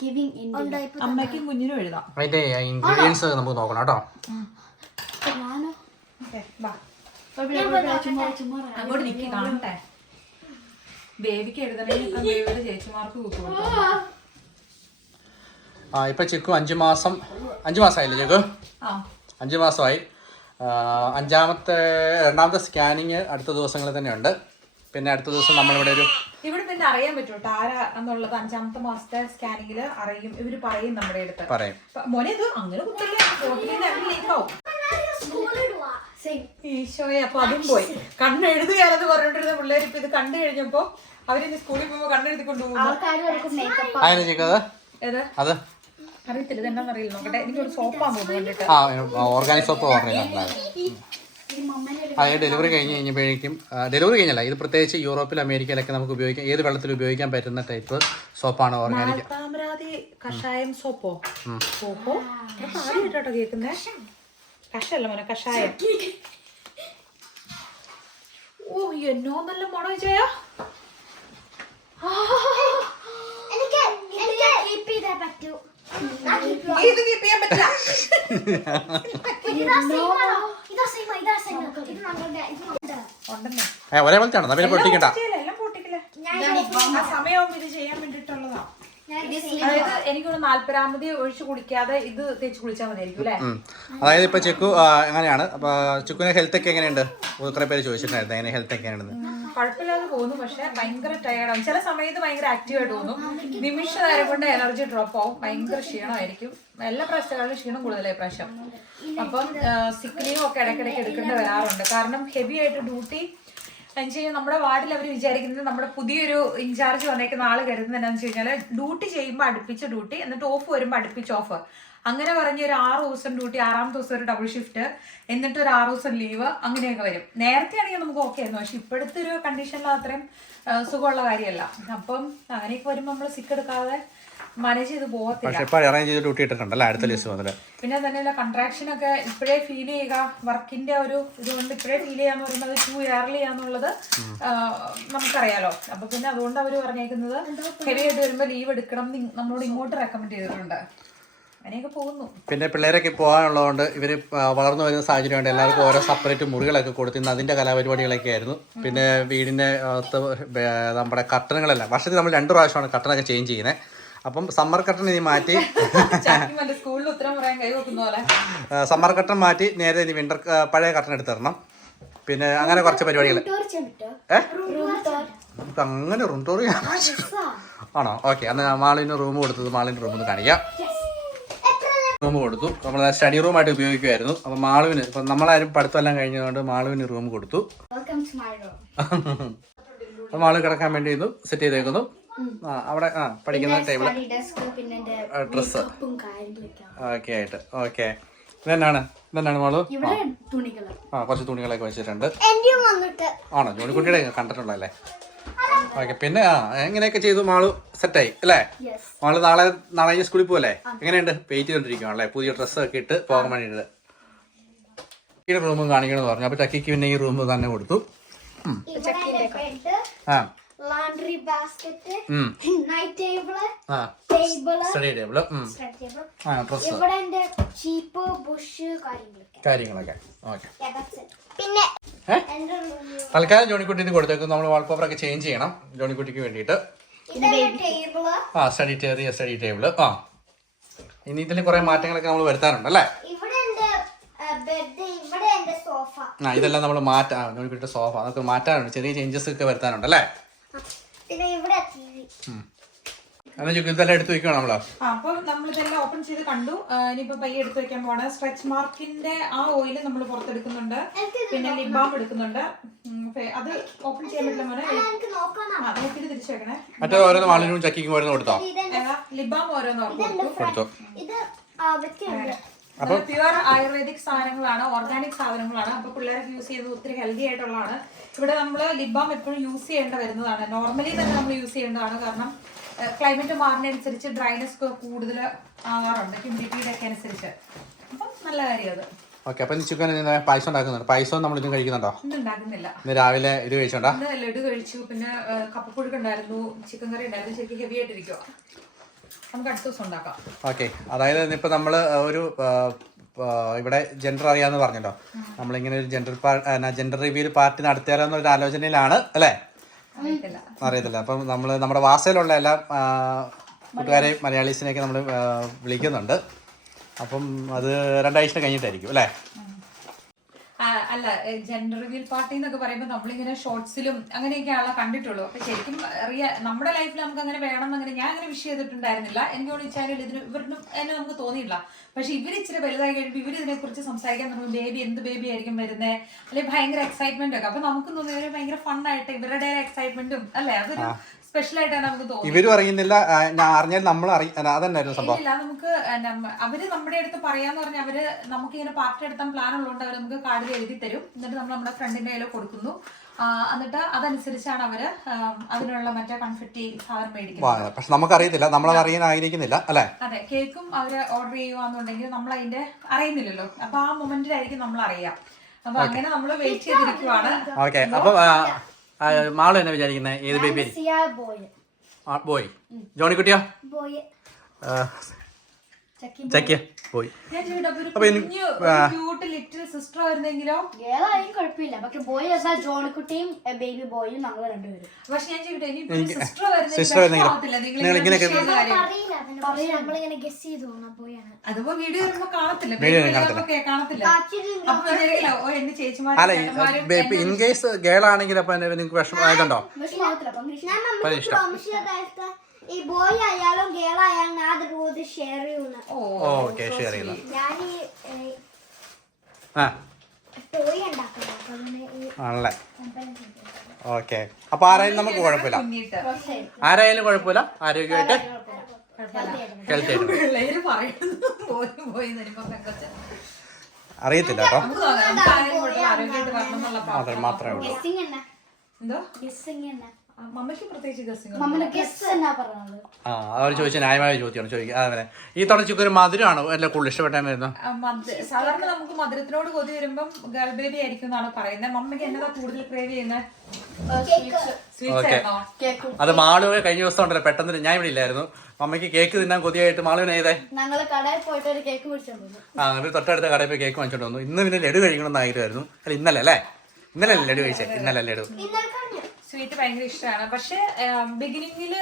Giving in അമ്മയ്ക്കും കുഞ്ഞിനും എഴുതാം. അതിന്റെ ഇൻഗ്രീഡിയൻസ് നമുക്ക് നോക്കണം കേട്ടോ. അങ്ങോട്ട് നിക്കി കാണട്ടെ. ബേബിക്ക് എഴുതണമെങ്കിൽ ബേബിയുടെ ചേച്ചിമാർക്ക് കൂട്ടുകൊടുത്തു ആ. ഇപ്പൊ ചിക്കു അഞ്ച് മാസം അഞ്ച് മാസമായില്ലേ ചിക്കു? ആ. അഞ്ച് മാസമായി. ആ, അഞ്ചാമത്തെ രണ്ടാമത്തെ സ്കാനിങ് അടുത്ത ദിവസങ്ങളിൽ തന്നെയുണ്ട്. പിന്നെ അടുത്ത ദിവസം നമ്മളിവിടെ ഒരു ഇവിടെ പിന്നെ അറിയാൻ പറ്റും ആരാ എന്നുള്ളത്? അഞ്ചാമത്തെ മാസത്തെ സ്കാനിങ്ങിൽ അറിയും. ഇവർ പറയും നമ്മുടെ അടുത്ത്. പറയും. മോനെ ഇത് അങ്ങനെ കുട്ടികളെ ഈശോയെ അപ്പൊ അതും പോയി. കണ്ണ് എഴുതുകയാണെന്ന് പറഞ്ഞിട്ടിരുന്ന പിള്ളേർ ഇപ്പൊ ഇത് കണ്ടു കഴിഞ്ഞപ്പോ അവർ സ്കൂളിൽ പോകുമ്പോ കണ്ണെഴുതി കൊണ്ടുപോകും അറിയത്തില്ല ഇത് അറിയില്ല. നോക്കട്ടെ എനിക്കൊരു സോപ്പാന്ന് തോന്നുന്നു കണ്ടിട്ട്. ആ ഓർഗാനിക് സോപ്പ് അതായത് ഡെലിവറി കഴിഞ്ഞ് കഴിഞ്ഞപ്പോഴേക്കും ഡെലിവറി കഴിഞ്ഞല്ല ഇത് പ്രത്യേകിച്ച് യൂറോപ്പിൽ അമേരിക്കയിലൊക്കെ നമുക്ക് ഉപയോഗിക്കാം ഏത് വെള്ളത്തിൽ ഉപയോഗിക്കാൻ പറ്റുന്ന ടൈപ്പ് സോപ്പാണ് ഓർഗാനിക് താമരാതി കഷായം സോപ്പോ സോപ്പോ കേൾക്കുന്നേ. കഷല്ല മോനെ കഷായം. ഓ എന്നോ നല്ല മണം കീപ്പ് പറ്റൂ. ഇത് keep ചെയ്യാൻ പറ്റില്ല. ഇതാ സെയിം ആണോ? പിന്നെ പൊട്ടിക്കണ്ട. സമയമാകുമ്പോ ഇത് ചെയ്യാൻ അതായത് എനിക്കൊരു നാല്പതാമതി ഒഴിച്ച് കുടിക്കാതെ ഇത് തേച്ച് കുളിച്ചാൽ മതിയായിരിക്കും അല്ലേ? ഉം. അതായത് ഇപ്പൊ ചെക്കു എങ്ങനെയാണ്? അപ്പൊ ചെക്കുവിന്റെ ഹെൽത്ത് ഒക്കെ എങ്ങനെയുണ്ട്? കുറെ പേര് ചോദിച്ചിട്ടുണ്ടായിരുന്നു ഹെൽത്ത് എങ്ങനെയാണ് എങ്ങനെയാണെന്ന്. കുഴപ്പമില്ലാതെ തോന്നും പക്ഷെ ഭയങ്കര ടയർഡാവും ചില സമയത്ത് ഭയങ്കര ആക്റ്റീവായിട്ട് തോന്നും. നിമിഷ നേരം കൊണ്ട് എനർജി ഡ്രോപ്പ് ആവും. ഭയങ്കര ക്ഷീണമായിരിക്കും. എല്ലാ പ്രാവശ്യങ്ങളിലും ക്ഷീണം കൂടുതലായി പ്രാവശ്യം. അപ്പം സിക്ക് ലീവ് ഒക്കെ ഇടയ്ക്കിടയ്ക്ക് എടുക്കേണ്ടി വരാറുണ്ട്. കാരണം ഹെവി ആയിട്ട് ഡ്യൂട്ടി എന്നുവെച്ചാൽ നമ്മുടെ വാർഡിൽ അവർ വിചാരിക്കുന്നത് നമ്മുടെ പുതിയൊരു ഇൻചാർജ് വന്നേക്കുന്ന ആൾ കരുതുന്നത് എന്താണെന്ന് വെച്ച് കഴിഞ്ഞാൽ ഡ്യൂട്ടി ചെയ്യുമ്പോൾ അടുപ്പിച്ച് ഡ്യൂട്ടി എന്നിട്ട് ഓഫ് വരുമ്പോൾ അടുപ്പിച്ച് ഓഫ്. അങ്ങനെ പറഞ്ഞ ഒരു ആറ് ദിവസം ഡ്യൂട്ടി ആറാം ദിവസം ഒരു ഡബിൾ ഷിഫ്റ്റ് എന്നിട്ട് ഒരു ആറ് ദിവസം ലീവ് അങ്ങനെയൊക്കെ വരും. നേരത്തെ ആണെങ്കിൽ നമുക്ക് ഓക്കെ ആയിരുന്നു പക്ഷെ ഇപ്പോഴത്തെ ഒരു കണ്ടീഷനിൽ അത്രയും സുഖമുള്ള കാര്യമല്ല. അപ്പം അങ്ങനെയൊക്കെ വരുമ്പോൾ നമ്മൾ സിക്ക് എടുക്കാതെ മാനേജ് ചെയ്ത് പോകത്തില്ല. പക്ഷെ ഇപ്പൊ അറേഞ്ച് ചെയ്ത് ഡ്യൂട്ടി ഇട്ടിട്ടുണ്ടല്ലോ അടുത്ത ലിസ്റ്റ് മുതൽ പിന്നെ തന്നെയല്ല കൺട്രാക്ഷൻ ഒക്കെ ഇപ്പോഴേ ഫീൽ ചെയ്യുക വർക്കിന്റെ ഒരു ഇതുകൊണ്ട് ഇപ്പോഴേ ഫീൽ ചെയ്യാന്ന് പറയുന്നത് ടു ഇയർലി ആന്നുള്ളത് നമുക്കറിയാലോ. അപ്പൊ പിന്നെ അതുകൊണ്ട് അവർ പറഞ്ഞേക്കുന്നത് ഹെവി ആയിട്ട് വരുമ്പോൾ ലീവ് എടുക്കണം നമ്മളോട് ഇങ്ങോട്ട് റെക്കമെൻഡ് ചെയ്തിട്ടുണ്ട്. പിന്നെ പിള്ളേരൊക്കെ പോകാനുള്ളതുകൊണ്ട് ഇവർ വളർന്നു വരുന്ന സാഹചര്യം കൊണ്ട് എല്ലാവർക്കും ഓരോ സെപ്പറേറ്റ് മുറികളൊക്കെ കൊടുത്തിരുന്നു അതിന്റെ കലാപരിപാടികളൊക്കെ ആയിരുന്നു. പിന്നെ വീടിന്റെ നമ്മുടെ കട്ടണങ്ങളെല്ലാം വർഷത്തിൽ നമ്മൾ രണ്ടു പ്രാവശ്യമാണ് കട്ടണൊക്കെ ചേഞ്ച് ചെയ്യുന്നത് അപ്പം സമ്മർ കട്ടൺ ഇനി മാറ്റി. സമ്മർ കട്ടൺ മാറ്റി നേരെ ഇനി വിന്റർ പഴയ കട്ടൺ എടുത്ത് തരണം. പിന്നെ അങ്ങനെ കുറച്ച് പരിപാടികൾ നമുക്ക് അങ്ങനെ റൂം ടൂർ ചെയ്യാൻ ആണോ? ഓക്കെ അന്ന് മാളിന് റൂം കൊടുത്തത് മാളിന്റെ റൂം ഒന്ന് കാണിക്കാം. റൂം കൊടുത്തു. നമ്മൾ സ്റ്റഡി റൂമായിട്ട് ഉപയോഗിക്കുമായിരുന്നു അപ്പം മാളുവിന് ഇപ്പം നമ്മളാരും പഠിത്തമെല്ലാം കഴിഞ്ഞതുകൊണ്ട് മാളുവിന് റൂം കൊടുത്തു. മാളു കിടക്കാൻ വേണ്ടി ഇത് സെറ്റ് ചെയ്തേക്കുന്നു. ആ അവിടെ ആ പഠിക്കുന്ന ടേബിൾ ഡ്രസ്സ് ഓക്കെ ആയിട്ട്. ഓക്കെ ഇതെന്നാണ്? ഇതെന്നാണ് മോൾ? ആ. കുറച്ച് തുണികളൊക്കെ വെച്ചിട്ടുണ്ട്. ആണോ? ജോണിക്കുട്ടിയുടെ കണ്ടിട്ടുള്ളല്ലേ ഓക്കെ പിന്നെ ആ എങ്ങനെയൊക്കെ ചെയ്തു മാളു? സെറ്റായി അല്ലേ? മാളു നാളെ നാളെ സ്കൂളിൽ പോകല്ലേ എങ്ങനെയുണ്ട്? വെയിറ്റ് ചെയ്തോണ്ടിരിക്കുകയാണല്ലേ പുതിയ ഡ്രസ്സൊക്കെ ഇട്ട് പോകാൻ വേണ്ടിയിട്ട്. ചക്കിയുടെ റൂമും കാണിക്കണമെന്ന് പറഞ്ഞു. അപ്പോൾ ചക്കിക്ക് പിന്നെ ഈ റൂം തന്നെ കൊടുത്തു. ആ. Laundry basket. നൈറ്റ് ടേബിൾ ആ. ടേബിൾ സ്റ്റഡി ടേബിൾ ടേബിൾ ആ ഡ്രസ്സ് ഇവിടെ എന്റെ ചീപ്പ് ബുഷ് കാര്യങ്ങളൊക്കെ. കാര്യങ്ങളൊക്കെ. ഓക്കെ. പിന്നെ തൽക്കാലം ജോണിക്കുട്ടി കൊടുത്തേക്കും. നമ്മൾ വാൾപേപ്പർ ഒക്കെ ചേഞ്ച് ചെയ്യണം ജോണിക്കുട്ടിക്ക് വേണ്ടിയിട്ട്. ആ സ്റ്റഡി ടേറിയ സ്റ്റഡി ടേബിൾ ആ. ഇനി ഇതിൽ കുറെ മാറ്റങ്ങളൊക്കെ നമ്മൾ വരുത്താനുണ്ട് അല്ലേ? ഇവിടെ എന്റെ ബെഡ് ഇവിടെ എന്റെ സോഫ ആ ഇതെല്ലാം നമ്മൾ മാറ്റാ ജോണിക്കുട്ടിയുടെ സോഫ അതൊക്കെ മാറ്റാനുണ്ട്. ചെറിയ ചേഞ്ചസ് ഒക്കെ വരുത്താനുണ്ട് അല്ലേ? പിന്നെ ഇവിടെ ടി വി എന്നാൽ ചോദിക്കും ഇതെല്ലാം എടുത്ത് വെക്കണം നമ്മൾ? ആ, അപ്പൊ നമ്മൾ ഇതെല്ലാം ഓപ്പൺ ചെയ്ത് കണ്ടു. ഇനിയിപ്പോ പയ്യെ എടുത്ത് വെക്കാൻ പോണ സ്ട്രെച്ച് മാർക്കിന്റെ ആ ഓയിൽ നമ്മൾ പുറത്തെടുക്കുന്നുണ്ട്. പിന്നെ ലിബാം എടുക്കുന്നുണ്ട്. അത് ഓപ്പൺ ചെയ്യാൻ പറ്റില്ല മോനെ. നോക്കിയിട്ട് തിരിച്ചു വെക്കണേ. മറ്റേ ഓരോന്ന് വാളിനും ചക്കിക്കും ഓരോന്ന് കൊടുത്തോ? ലിബാം ഓരോന്ന് കൊടുത്തു. കൊടുത്തോ. നല്ല പ്യുവർ ആയുർവേദിക് സാധനങ്ങളാണ് ഓർഗാനിക് സാധനങ്ങളാണ്. അപ്പൊ പിള്ളേർക്ക് യൂസ് ചെയ്തത് ഒത്തിരി ഹെൽത്തി ആയിട്ടുള്ളതാണ്. ഇവിടെ നമ്മൾ ലിബാം എപ്പോഴും യൂസ് ചെയ്യേണ്ട വരുന്നതാണ്. നോർമലി തന്നെ നമ്മൾ യൂസ് ചെയ്യേണ്ടതാണ്. കാരണം ക്ലൈമറ്റ് മാറുന്നതനുസരിച്ച് ഡ്രൈനെസ് കൂടുതൽ ആകാറുണ്ട് ഹ്യൂമിഡിറ്റിയുടെ ഒക്കെ അനുസരിച്ച്. അപ്പം നല്ല കാര്യം അത്. ഓക്കെ അപ്പം ചിക്കൻ പായസം ഉണ്ടാക്കുന്നുണ്ട്. പായസം നമ്മൾ ഇതും കഴിക്കുന്നുണ്ടോ? ഉണ്ടാക്കുന്നില്ല. ഇന്ന് രാവിലെ ഇത് കഴിച്ചോണ്ടാ? ലഡു കഴിച്ചു. പിന്നെ കപ്പപ്പുഴുക്ക് ഉണ്ടായിരുന്നു. ചിക്കൻ കറി ഉണ്ടായിരുന്നു. ശരിക്കും ഹെവി ആയിട്ടിരിക്കുക നമുക്ക് അടുത്ത ദിവസം ഉണ്ടാക്കാം. ഓക്കെ. അതായത് ഇന്നിപ്പോൾ നമ്മൾ ഒരു ഇവിടെ ജെൻഡർ അറിയാമെന്ന് പറഞ്ഞല്ലോ. നമ്മളിങ്ങനെ ഒരു ജെൻഡർ ജെൻഡർ റിവ്യൂ പാർട്ടി നടത്തിയാലോ എന്നൊരു ആലോചനയിലാണ് അല്ലേ? അറിയത്തില്ല. അപ്പം നമ്മൾ നമ്മുടെ വാസയിലുള്ള എല്ലാ കൂട്ടുകാരെയും മലയാളീസിനെയൊക്കെ നമ്മൾ വിളിക്കുന്നുണ്ട്. അപ്പം അത് രണ്ടാഴ്ച കഴിഞ്ഞിട്ടായിരിക്കും അല്ലേ? അല്ല ജെൻഡർ റിവീൽ പാർട്ടി എന്നൊക്കെ പറയുമ്പോൾ നമ്മളിങ്ങനെ ഷോർട്സിലും അങ്ങനെയൊക്കെയാണല്ലോ കണ്ടിട്ടുള്ളൂ. അപ്പൊ ശരിക്കും റിയ നമ്മുടെ ലൈഫിൽ നമുക്ക് അങ്ങനെ വേണം എന്നങ്ങനെ ഞാൻ അങ്ങനെ വിഷ് ചെയ്തിട്ടുണ്ടായിരുന്നില്ല. എന്നോട് ചാനൽ ഇതിന് ഇവരിനും എന്നെ നമുക്ക് തോന്നിയില്ല പക്ഷെ ഇവർ ഇച്ചിരി വലുതായി കഴിയുമ്പോൾ ഇവർ ഇതിനെ കുറിച്ച് സംസാരിക്കാൻ തുടങ്ങും ബേബി എന്ത് ബേബി ആയിരിക്കും വരുന്നത് അല്ലെങ്കിൽ ഭയങ്കര എക്സൈറ്റ്മെന്റ് ഒക്കെ. അപ്പൊ നമുക്ക് ഇവർ ഭയങ്കര ഫണ്ണായിട്ട് ഇവരുടെ എക്സൈറ്റ്മെന്റും അല്ലേ? അതൊരു സ്പെഷ്യൽ ആയിട്ടാണ് നമുക്ക് തോന്നുന്നത് ഇവരും അറിയുന്നില്ല ഞാൻ അറിഞ്ഞാൽ നമ്മൾ അതന്നായിരുന്നു സംഭവം. ഇല്ല നമുക്ക് അവർ നമ്മുടെ അടുത്ത് പറയാന്ന് പറഞ്ഞാൽ അവർ നമുക്ക് ഇങ്ങനെ പാർട്ടി എടുത്താൻ പ്ലാൻ ഉള്ളതുകൊണ്ട് അവർ നമുക്ക് കാർഡ് എഴുതി തരും. എന്നിട്ട് നമ്മൾ നമ്മുടെ ഫ്രണ്ടിന്റെ കയ്യിൽ കൊടുക്കുന്നു. എന്നിട്ട് അതനുസരിച്ചാണ് അവർ അതിനുള്ള മറ്റേ കൺഫെറ്റി സാധനം മേടിക്കുന്നത്. പക്ഷെ നമുക്കറിയത്തില്ല അറിയത്തില്ല അറിയാൻ ആഗ്രഹിക്കുന്നില്ല അല്ലെ? അതെ കേക്കും അവർ ഓർഡർ ചെയ്യുവാന്നുണ്ടെങ്കിൽ നമ്മൾ അതിന്റെ അറിയുന്നില്ലല്ലോ. അപ്പൊ ആ മൊമെന്റിലായിരിക്കും നമ്മൾ അറിയാം അപ്പൊ അങ്ങനെ നമ്മൾ വെയിറ്റ് ചെയ്തിരിക്കുവാണ്. ഓക്കെ അപ്പം മാളു എന്നെ വിചാരിക്കുന്നത് ഏത് ബേബി ബോയ്. ബോയ്. ജോണിക്കുട്ടിയോ ചക്കിയ പോയി അപ്പൊ സിസ്റ്റർ വരുന്നെങ്കിലോ ഗേളായും കുഴപ്പമില്ല. പക്ഷെ ബോയ് വെച്ചാൽ ജോണിക്കുട്ടിയും ബേബി ബോയും നമ്മൾ രണ്ടുപേരും. പക്ഷെ ഞാൻ ചോദിക്കട്ടെ ഇനി സിസ്റ്റർ sister വരുന്നെങ്കിലോ? വരുന്നെങ്കിൽ നിങ്ങൾ ഇങ്ങനെയൊക്കെ- അറിയില്ല അതിനെ കുറിച്ച് നമ്മളിങ്ങനെ ഗസ് ചെയ്തു പോണ പോയാണ് അതിപ്പോ വീഡിയോ വരുമ്പോ കാണത്തില്ല. വീഡിയോ കാണത്തില്ല. അപ്പൊ വിചാരിക്കില്ല ഓ എന്റെ ചേച്ചിമാരും ചേട്ടന്മാരും ഇൻ കേസ് ഗേൾ ആണെങ്കിൽ അപ്പൊ നിങ്ങൾക്ക് വിഷമം ആയതുണ്ടോ? വിഷമാകത്തില്ല അപ്പം ഗ്രീഷ്മ ഞാൻ ഭയങ്കര നമുക്ക് ഇഷ്ടം. പ്രോമിസ് ചെയ്തായിട്ട് ഈ ബോയ് ആയാലും ഗേൾ ആയാലും ഞാൻ അത് ഷെയർ ചെയ്യുന്നു. ഓ ഓക്കെ ഷെയർ ചെയ്യുന്നു. ഞാൻ ഈ ആ. ആണല്ലേ? ഓക്കെ. അപ്പൊ ആരായാലും നമുക്ക് കുഴപ്പമില്ല. ആരായാലും കുഴപ്പമില്ല. ആരോഗ്യമായിട്ട് ഹെൽത്തി ആയിട്ട്. അറിയത്തില്ല കേട്ടോ. മാത്രമേ ഉള്ളൂ. എന്തോ? ആ, അവർ ചോദിച്ച ന്യായമായ ചോദ്യമാണ്. ചോദിക്കുക അതങ്ങനെ ഈ തവണ ചുക്ക് ഒരു മധുരമാണോ അല്ല കൂടുതൽ ഇഷ്ടപ്പെട്ടാൻ വരുന്നത് സാധാരണ നമുക്ക് മധുരത്തിനോട് കൊതി വരുമ്പം ഗേൾ ബേബി ആയിരിക്കും എന്നാണ് പറയുന്നത്. മമ്മിക്ക് എന്നതാ കൂടുതൽ ക്രേവ് ചെയ്യുന്നത്? സ്വീറ്റ്സ് ഓക്കെ അത് മാളുവെ കഴിഞ്ഞ ദിവസം ഉണ്ടല്ലോ പെട്ടെന്ന് ഞാൻ ഇവിടെ ഇല്ലായിരുന്നു. മമ്മയ്ക്ക് കേക്ക് തിന്നാൻ കൊതിയായിട്ട് മാളുവിന് ഏതേ? ഞങ്ങൾ കടയിൽ പോയിട്ട് ഒരു കേക്ക് മേടിച്ചോണ്ട് വന്നു. ആ അവർ തൊട്ടടുത്ത കടയിൽ പോയി കേക്ക് വാങ്ങിച്ചോണ്ട് വന്നു. ഇന്ന് പിന്നെ ലഡു കഴിക്കണമെന്ന് ആഗ്രഹമായിരുന്നു. അല്ല ഇന്നലെ അല്ലേ? ഇന്നലെ ലഡു കഴിച്ചേ? ഇന്നലെ ലഡു. സ്വീറ്റ് ഭയങ്കര ഇഷ്ടമാണ്. പക്ഷെ ബിഗിനിങ്ങിൽ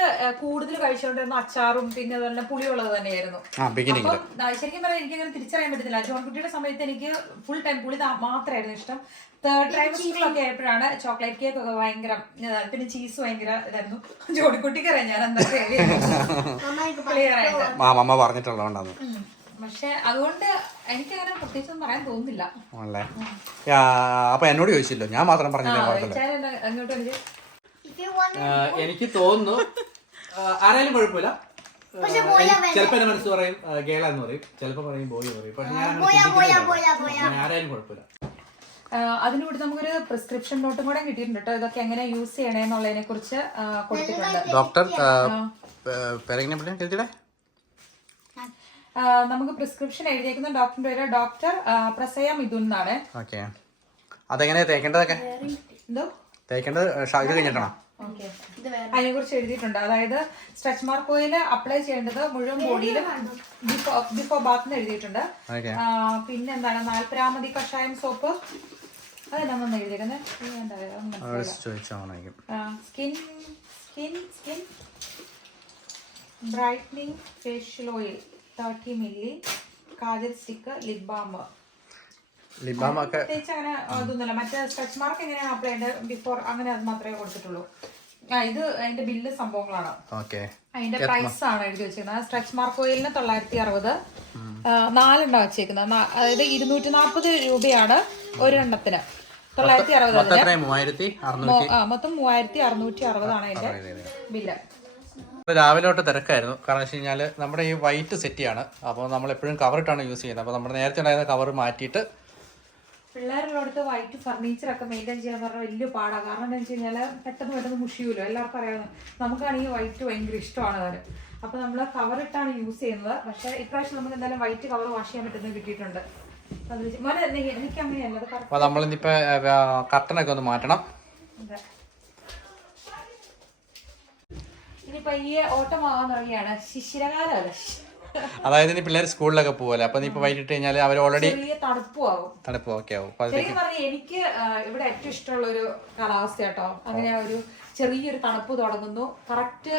കൂടുതൽ കഴിച്ചുകൊണ്ടിരുന്ന അച്ചാറും പിന്നെ അതുപോലെ പുളിയുള്ളത് തന്നെയായിരുന്നു. അപ്പം ശരിക്കും പറയാൻ എനിക്ക് അങ്ങനെ തിരിച്ചറിയാൻ പറ്റുന്നില്ല ജോൺകുട്ടിയുടെ സമയത്ത് എനിക്ക് ഫുൾ ടൈം പുളി മാത്രമായിരുന്നു ഇഷ്ടം. തേർഡ് ട്രൈമസ്റ്ററിലൊക്കെ ആയപ്പോഴാണ് ചോക്ലേറ്റ് കേക്ക് ഒക്കെ ഭയങ്കര പിന്നെ ചീസ് ഭയങ്കര ഇതായിരുന്നു. ജോണിക്കുട്ടിക്ക് അറിയാം ഞാൻ എന്താ ഉം. പക്ഷെ അതുകൊണ്ട് എനിക്ക് അങ്ങനെ പ്രത്യേകിച്ചൊന്നും പറയാൻ തോന്നുന്നില്ല. അപ്പൊ എന്നോട് ചോദിച്ചില്ലോ. ഞാൻ മാത്രം പറഞ്ഞില്ല കുഴപ്പമില്ല ചേട്ടൻ എന്താ അങ്ങോട്ട് എനിക്ക് തോന്നുന്നു ആരായാലും കുഴപ്പമില്ല. ചിലപ്പോ എന്റെ മനസ്സ് പറയും കേള എന്ന് പറയും. ചിലപ്പോ പറയും ബോയ് പറയും. പക്ഷെ ഞാൻ ആരായാലും കുഴപ്പമില്ല. അതിനോട് നമുക്കൊരു പ്രിസ്ക്രിപ്ഷൻ നോട്ടും കൂടെ കിട്ടിയിട്ടുണ്ട് കേട്ടോ. ഇതൊക്കെ എങ്ങനെ യൂസ് ചെയ്യണേ എന്നുള്ളതിനെ കുറിച്ച് കൊടുത്തിട്ടുണ്ട്. ഡോക്ടർ നമുക്ക് പ്രിസ്ക്രിപ്ഷൻ എഴുതിയേക്കുന്ന ഡോക്ടറിന്റെ പേര് ഡോക്ടർ പ്രസയ മിഥുൻ എന്നാണ്. അതെങ്ങനെയാ തേക്കേണ്ടതൊക്കെ? എന്തോ? തേക്കേണ്ടത് ഇത് കഴിഞ്ഞിട്ടാണോ? അതിനെ കുറിച്ച് എഴുതിയിട്ടുണ്ട്. അതായത് സ്ട്രെച്ച് മാർക്ക് ഓയിൽ അപ്ലൈ ചെയ്യേണ്ടത് മുഴുവൻ ബോഡിയിലും ബിഫോർ ബിഫോർ ബാത്ത് എന്ന് എഴുതിയിട്ടുണ്ട്. ഓക്കെ പിന്നെ എന്താണ് നാൽപ്പരാമതി കഷായം സോപ്പ് അതെന്നാന്ന് എഴുതിയിരിക്കുന്നത് skin skin skin brightening facial oil thirty milli kajal stick lip balm lip balm ഒക്കെ പ്രത്യേകിച്ച് അങ്ങനെ ഇതൊന്നുമില്ല. മറ്റേ സ്ട്രെച്ച് മാർക്ക് എങ്ങനെയാണ് അപ്ലൈ ചെയ്യേണ്ടത്? ബിഫോർ അങ്ങനെ അത് മാത്രമേ കൊടുത്തിട്ടുള്ളൂ. ആ ഇത് അതിന്റെ ബില്ല് സംഭവങ്ങളാണ്. ഓക്കെ. അതിന്റെ പ്രൈസ് ആണ് എഴുതി വെച്ചിരിക്കുന്നത്. സ്ട്രെച്ച് മാർക്ക് ഓയിലിന് തൊള്ളായിരത്തി അറുപത്. നാലെണ്ണം വെച്ചേക്കുന്നത്. അതായത് ഇരുന്നൂറ്റി നാൽപ്പത് രൂപയാണ് ഒരെണ്ണത്തിന്. തൊള്ളായിരത്തി അറുപത് മൊത്തം മൂവായിരത്തി അറുന്നൂറ്റി അറുപതാണ് അതിന്റെ ബില്ല് രാവിലെ തൊട്ട് തിരക്കായിരുന്നു. കാരണം വെച്ച് കഴിഞ്ഞാൽ നമ്മുടെ ഈ വൈറ്റ് സെറ്റിയാണ് അപ്പോൾ നമ്മൾ എപ്പോഴും കവറിട്ടാണ് യൂസ് ചെയ്യുന്നത്. അപ്പോൾ നമ്മുടെ നേരത്തെ ഉണ്ടായിരുന്ന കവർ മാറ്റിയിട്ട് പിള്ളേരുള്ളടത്ത് വൈറ്റ് ഫർണിച്ചറൊക്കെ മെയിന്റെയിൻ ചെയ്യാൻ പറഞ്ഞാൽ വലിയ പാടാണ് കാരണം എന്താ വെച്ച് കഴിഞ്ഞാൽ പെട്ടെന്ന് പെട്ടെന്ന് മുഷിയുമല്ലോ എല്ലാവർക്കും അറിയാവുന്ന നമുക്കാണെങ്കിൽ വൈറ്റ് ഭയങ്കര ഇഷ്ടമാണ് അവർ അപ്പോൾ നമ്മൾ കവറിട്ടാണ് യൂസ് ചെയ്യുന്നത്. പക്ഷേ ഇപ്രാവശ്യം നമുക്ക് എന്തായാലും വൈറ്റ് കവർ വാഷ് ചെയ്യാൻ പറ്റുന്നത് കിട്ടിയിട്ടുണ്ട്. നമ്മളിന്നിപ്പോൾ കർട്ടനൊക്കെ ഒന്ന് മാറ്റണം. ഇനി പയ്യെ ഓട്ടമാകാൻ തുടങ്ങിയാണ്. ശിശിരകാലമല്ല അതായത് ഇനി പിള്ളേർ സ്കൂളിലൊക്കെ പോവല്ലേ? അപ്പൊ നീ ഇപ്പോൾ വൈകിട്ട് കഴിഞ്ഞാൽ അവർ ഓൾറെഡി തണുപ്പും ഓക്കെ ആവും. അപ്പോൾ ശരിക്കും പറഞ്ഞാൽ എനിക്ക് ഇവിടെ ഏറ്റവും ഇഷ്ടമുള്ള ഒരു കാലാവസ്ഥ കേട്ടോ അങ്ങനെ ഒരു ചെറിയൊരു തണുപ്പ് തുടങ്ങുന്നു. കറക്റ്റ്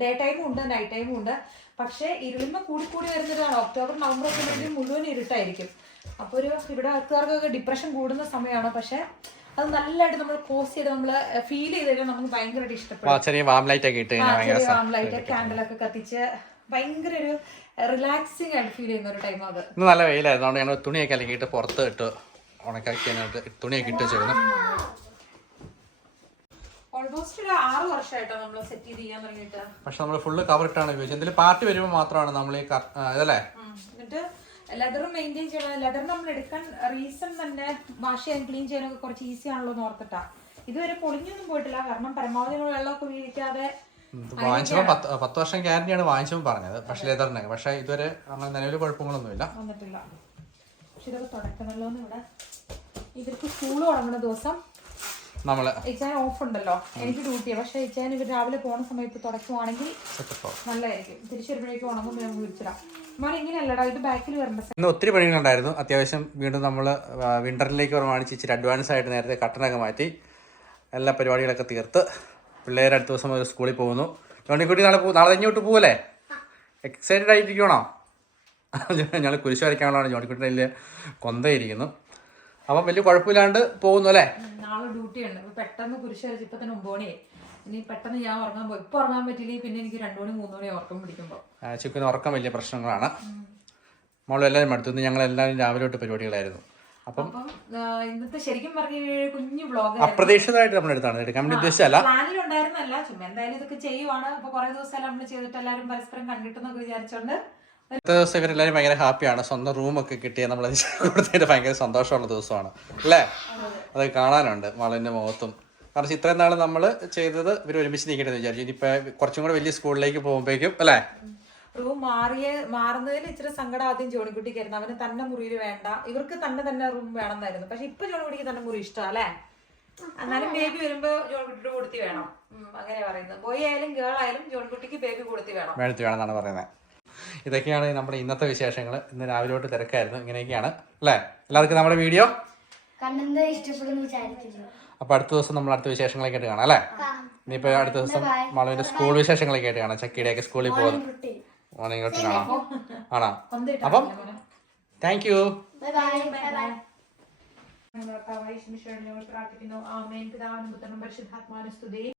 ഡേ ടൈമും ഉണ്ട് നൈറ്റ് ടൈമും ഉണ്ട്. പക്ഷേ ഇരുളിമ കൂടി കൂടി വരുന്നതാണ്. ഒക്ടോബർ നവംബർ ഒക്കെ മുഴുവൻ ഇരുട്ടായിരിക്കും. അപ്പോൾ ഒരു ഇവിടെ ആൾക്കാർക്കൊക്കെ ഡിപ്രഷൻ കൂടുന്ന സമയമാണ്. പക്ഷേ അത് നല്ലതായിട്ട് നമ്മൾ കോസ് ചെയ്ത് നമ്മൾ ഫീൽ ചെയ്ത് നമുക്ക് ഭയങ്കരമായിട്ട് ഇഷ്ടപ്പെടും. ചെറിയ വാം ലൈറ്റ് ഒക്കെ ഇട്ട് ഒക്കെ കത്തിച്ച് ഭയങ്കര ഒരു റിലാക്സിങ് ആയിട്ട് ഫീൽ ചെയ്യുന്ന ഒരു ടൈം അത്. ഇന്ന് നല്ല വെയിലായിരുന്നു. അതുകൊണ്ട് ഞങ്ങൾ തുണിയൊക്കെ അലക്കിയിട്ട് പുറത്ത് ഇട്ട് ഉണക്കാക്കിയാനായിട്ട് തുണിയൊക്കെ ഇട്ട് വെച്ചിരുന്നു. ഓൾമോസ്റ്റ് ഒരു ആറ് വർഷമായിട്ടോ നമ്മൾ സെറ്റ് ചെയ്ത് ചെയ്യാൻ തുടങ്ങിയിട്ട്. പക്ഷെ നമ്മൾ ഫുള്ള് കവർ ഇട്ടാണ് ഉപയോഗിച്ചത്. എന്തെങ്കിലും പാർട്ടി വരുമ്പോൾ മാത്രമാണ് നമ്മൾ ഈ. എന്നിട്ട് ലെതർ മെയിന്റെയിൻ ചെയ്യണം ലെതർ നമ്മൾ എടുക്കാൻ റീസൺ തന്നെ വാഷ് ചെയ്യാൻ ക്ലീൻ ചെയ്യാനൊക്കെ കുറച്ച് ഈസി ആണല്ലോ എന്ന് ഓർത്തിട്ടാ. ഇതുവരെ പൊളിഞ്ഞൊന്നും പോയിട്ടില്ല. കാരണം പരമാവധി നമ്മൾ വെള്ളമൊക്കെ വീഴിക്കാതെ വാങ്ങിച്ചപ്പോൾ പത്ത് പത്ത് വർഷം ഗ്യാരണ്ടിയാണ് വാങ്ങിച്ചപ്പോൾ പറഞ്ഞത്. പക്ഷേ ലെതറിന്. പക്ഷേ ഇതുവരെ അങ്ങനെ നിലവിൽ കുഴപ്പങ്ങളൊന്നുമില്ല. ഇല്ല പക്ഷെ ഇതൊക്കെ തുടക്കണല്ലോ ഇവിടെ ഇവർക്ക് സ്കൂൾ തുടങ്ങുന്ന ദിവസം നമ്മൾ ഇച്ചാൻ ഓഫ് ഉണ്ടല്ലോ. എനിക്ക് ഡ്യൂട്ടിയാണ് പക്ഷെ ഇച്ചാൻ ഇവർ രാവിലെ പോണ സമയത്ത് തുടക്കുവാണെങ്കിൽ നല്ലതായിരിക്കും. തിരിച്ചു തിരിച്ചൊരുമ്പോഴേക്കും ഉണങ്ങുമ്പോൾ ഞാൻ വിളിച്ചിടാം. ഇന്ന് ഒത്തിരി പണികളുണ്ടായിരുന്നു. അത്യാവശ്യം വീണ്ടും നമ്മൾ വിന്ററിലേക്ക് പ്രമാണിച്ച് ഇച്ചിരി അഡ്വാൻസ് ആയിട്ട് നേരത്തെ കട്ടനൊക്കെ മാറ്റി എല്ലാ പരിപാടികളൊക്കെ തീർത്ത് പിള്ളേർ അടുത്ത ദിവസം ഒരു സ്കൂളിൽ പോകുന്നു. ജോണിക്കുട്ടി നാളെ പോകും നാളെ ഇങ്ങോട്ട് പോകല്ലേ എക്സൈറ്റഡ് ആയിട്ടിരിക്കണോ ഞങ്ങൾ കുരിശ് വരയ്ക്കാനുള്ളതാണ്. ജോണിക്കുട്ടിന്റെ വലിയ കൊന്തയിരിക്കുന്നു. അപ്പം വലിയ കുഴപ്പമില്ലാണ്ട് പോകുന്നു അല്ലേ? നാളെ ഡ്യൂട്ടി ഉണ്ട്. പെട്ടെന്ന് കുരിശ് വരച്ച് ഇപ്പൊ തന്നെ ഒമ്പത് ഇനി പെട്ടെന്ന് ഞാൻ ഉറങ്ങാൻ പോയി. ഇപ്പൊ ഉറങ്ങാൻ പറ്റില്ല പിന്നെ എനിക്ക് രണ്ടു മണി മൂന്ന് മണി ഉറക്കം പിടിക്കുമ്പോൾ ആ, ചിക്കുന് ഉറക്കം വലിയ പ്രശ്നങ്ങളാണ്. മോളെല്ലാവരും അടുത്തുനിന്ന് അടുത്തു ഞങ്ങൾ എല്ലാവരും രാവിലെ തൊട്ട് പരിപാടികളായിരുന്നു. അപ്പം ഇന്നത്തെ ശരിക്കും പറഞ്ഞ കുഞ്ഞു വ്ളോഗ് അപ്രതീക്ഷിതമായിട്ട് നമ്മൾ എടുത്താണ് എടുക്കാൻ വേണ്ടി ഉദ്ദേശിച്ചല്ല പ്ലാനിലുണ്ടായിരുന്നല്ല. ചുമ്മാ എന്തായാലും ഇതൊക്കെ ചെയ്യുവാണ്. അപ്പൊ കുറെ ദിവസം നമ്മൾ ചെയ്തിട്ട് എല്ലാവരും പരസ്പരം കണ്ടിട്ടെന്നൊക്കെ വിചാരിച്ചോണ്ട്. ഇന്നത്തെ ദിവസം ഇവരെല്ലാവരും ഭയങ്കര ഹാപ്പിയാണ് സ്വന്തം റൂമൊക്കെ കിട്ടിയ നമ്മൾ കൊടുത്തിട്ട് ഭയങ്കര സന്തോഷമുള്ള ദിവസമാണ്. അല്ലേ? അത്. കാണാനുണ്ട് മളിന്റെ മുഖത്തും. കാരണം ഇത്രയും നാൾ നമ്മൾ ചെയ്തത് ഇവർ ഒരുമിച്ച് നിൽക്കണമെന്ന് വിചാരിച്ചു. ഇനിയിപ്പോൾ കുറച്ചും കൂടെ വലിയ സ്കൂളിലേക്ക് പോകുമ്പോഴേക്കും അല്ലേ? റൂം മാറിയ മാറുന്നതിൽ ഇച്ചിരി സങ്കടം ആദ്യം ജോണിക്കുട്ടിക്കായിരുന്നു അവന് തന്നെ മുറിയിൽ വേണ്ട. ഇവർക്ക് തന്നെ തന്നെ റൂം വേണമെന്നായിരുന്നു. പക്ഷെ ഇപ്പൊ ജോണിക്കുട്ടിക്ക് തന്നെ മുറി ഇഷ്ടം അല്ലേ? എന്നാലും ബേബി വരുമ്പോ ജോൺകുട്ടിയുടെ കൊടുത്തി വേണം. അങ്ങനെ പറയുന്നത്. ബോയ് ആയാലും ഗേൾ ആയാലും ജോണിക്കുട്ടിക്ക് ബേബി കൊടുത്തി വേണം. വേണം പറയുന്നത്. ഇതൊക്കെയാണ് നമ്മുടെ ഇന്നത്തെ വിശേഷങ്ങൾ ഇന്ന് രാവിലെ തൊട്ട് തിരക്കായിരുന്നു. ഇങ്ങനെയൊക്കെയാണ് അല്ലേ? എല്ലാവർക്കും നമ്മുടെ വീഡിയോ? അപ്പൊ അടുത്ത ദിവസം നമ്മൾ അടുത്ത വിശേഷങ്ങളൊക്കെ ആയിട്ട് കാണാം അല്ലേ? ഇനിയിപ്പോ അടുത്ത ദിവസം മളവിന്റെ സ്കൂൾ വിശേഷങ്ങളൊക്കെ ആയിട്ട് കാണാം. ചക്കിയുടെയൊക്കെ സ്കൂളിൽ പോകുന്നു മോർണിംഗ് ഇങ്ങോട്ട് കാണാം. ആണോ? അപ്പം താങ്ക് യു പ്രാർത്ഥിക്കുന്നു. ആമേൻ. പിതാവിനും പുത്രനും പരിശുദ്ധാത്മാവിനും സ്തുതി.